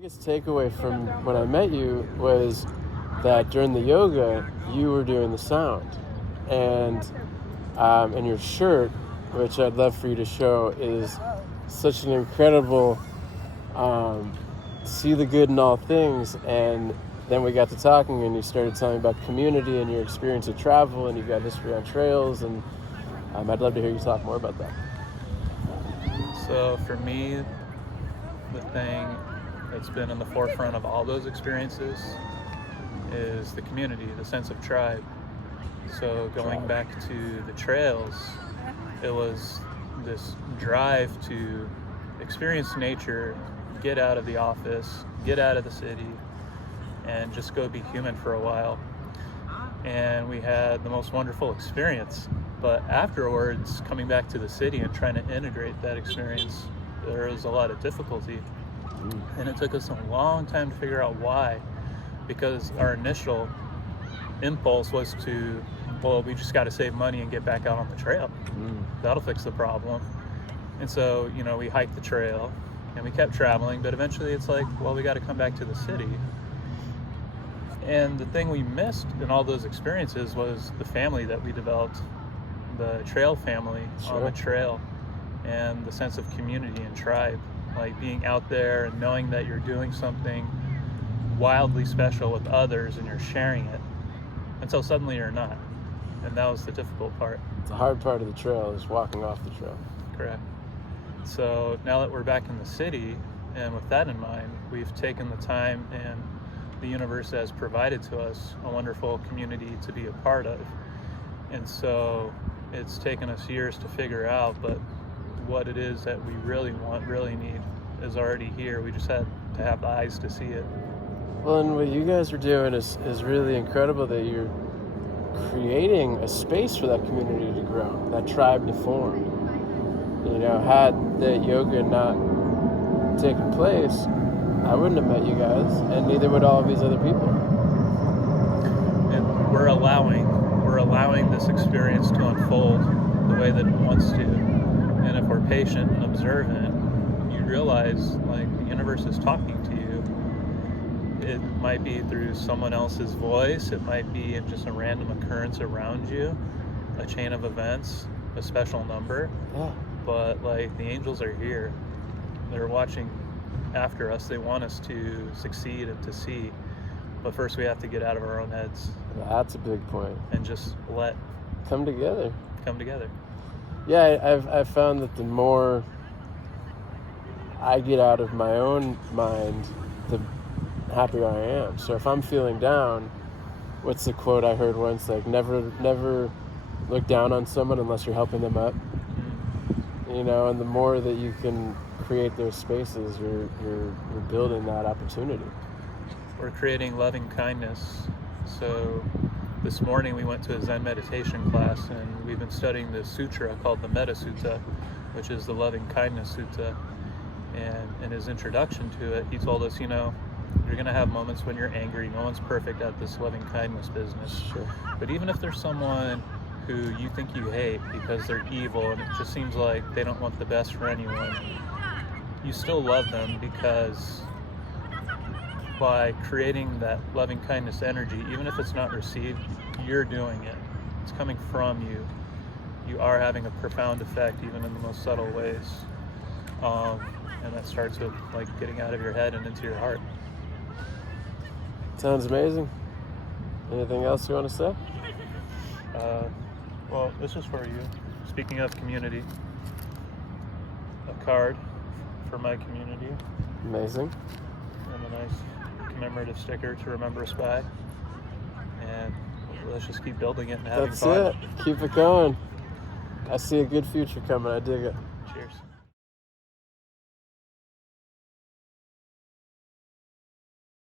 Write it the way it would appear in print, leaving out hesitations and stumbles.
Biggest takeaway from when I met you was that during the yoga, you were doing the sound. And your shirt, which I'd love for you to show, is such an incredible see the good in all things. And then we got to talking, and you started telling me about community and your experience of travel, and you've got history on trails, and I'd love to hear you talk more about that. So for me, the thing that's been in the forefront of all those experiences is the community, the sense of tribe. So going back to the trails, it was this drive to experience nature, get out of the office, get out of the city, and just go be human for a while. And we had the most wonderful experience. But afterwards, coming back to the city and trying to integrate that experience, there was a lot of difficulty. And it took us a long time to figure out why. Because our initial impulse was to, well, we just got to save money and get back out on the trail. That'll fix the problem. And so, we hiked the trail and we kept traveling, but eventually it's like, well, we got to come back to the city. And the thing we missed in all those experiences was the family that we developed, the trail family on the trail, and the sense of community and tribe, like being out there and knowing that you're doing something wildly special with others and you're sharing it until suddenly you're not. And that was the difficult part. The hard part of the trail is walking off the trail. Correct. So now that we're back in the city, and with that in mind, we've taken the time, and the universe has provided to us a wonderful community to be a part of. And so it's taken us years to figure out, but what it is that we really want, really need, is already here. We just had to have the eyes to see it. Well, and what you guys are doing is really incredible, that you're creating a space for that community to grow, that tribe to form. Had the yoga not taken place, I wouldn't have met you guys, and neither would all of these other people. And we're allowing this experience to unfold the way that it wants to. And if we're patient and observant, you realize, the universe is talking to you. It might be through someone else's voice, it might be in just a random occurrence around you, a chain of events, a special number. Yeah. But the angels are here. They're watching after us. They want us to succeed and to see. But first we have to get out of our own heads. That's a big point. And just come together. Yeah, I've found that the more I get out of my own mind, the happier I am. So if I'm feeling down, what's the quote I heard once? Never look down on someone unless you're helping them up. And the more that you can create those spaces, you're building that opportunity. We're creating loving kindness. So this morning we went to a Zen meditation class, and we've been studying this sutra called the Metta Sutta, which is the loving kindness sutta. And in his introduction to it, he told us, you're going to have moments when you're angry. No one's perfect at this loving kindness business. Sure. But even if there's someone who you think you hate because they're evil and it just seems like they don't want the best for anyone, you still love them, because by creating that loving kindness energy, even if it's not received, you're doing it. It's coming from you. You are having a profound effect, even in the most subtle ways. And that starts with getting out of your head and into your heart. Sounds amazing. Anything else you want to say? Well, this is for you. Speaking of community, a card for my community. Amazing. And a nice commemorative sticker to remember us by. And let's just keep building it and having fun. That's it. Keep it going. I see a good future coming. I dig it.